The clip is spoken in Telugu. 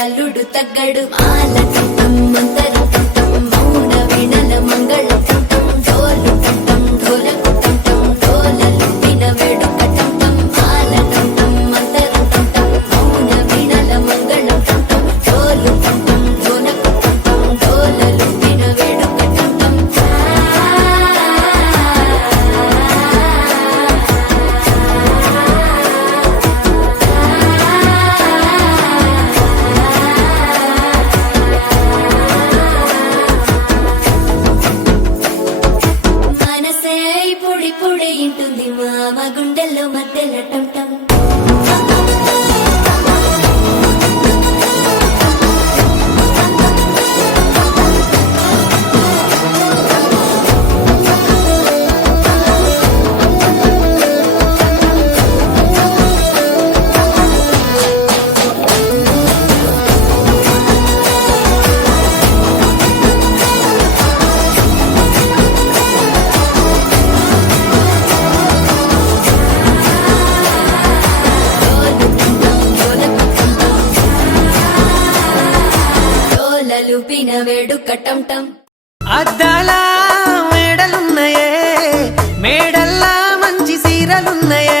అల్లుడు తగ్గడు మాల కంఠం మంతరం కంఠం మౌన వినల మంగళ కంఠం ఢోలు కంఠం ఢోలకు కంఠం ఢోలలు విన వేడుక కంఠం మాల కంఠం మంతరం కంఠం మౌన వినల మంగళ కంఠం ఢోలు కంఠం ఢోలకు కంఠం ఢోలలు విన వేడుక కంఠం పొడి ఇంటుంది మామ గుండెల్లో మధ్యలో టంటం లుపిన వేడుక టంటం అద్దాల మేడలున్నాయే మేడల్లా మంచి సీరలున్నాయే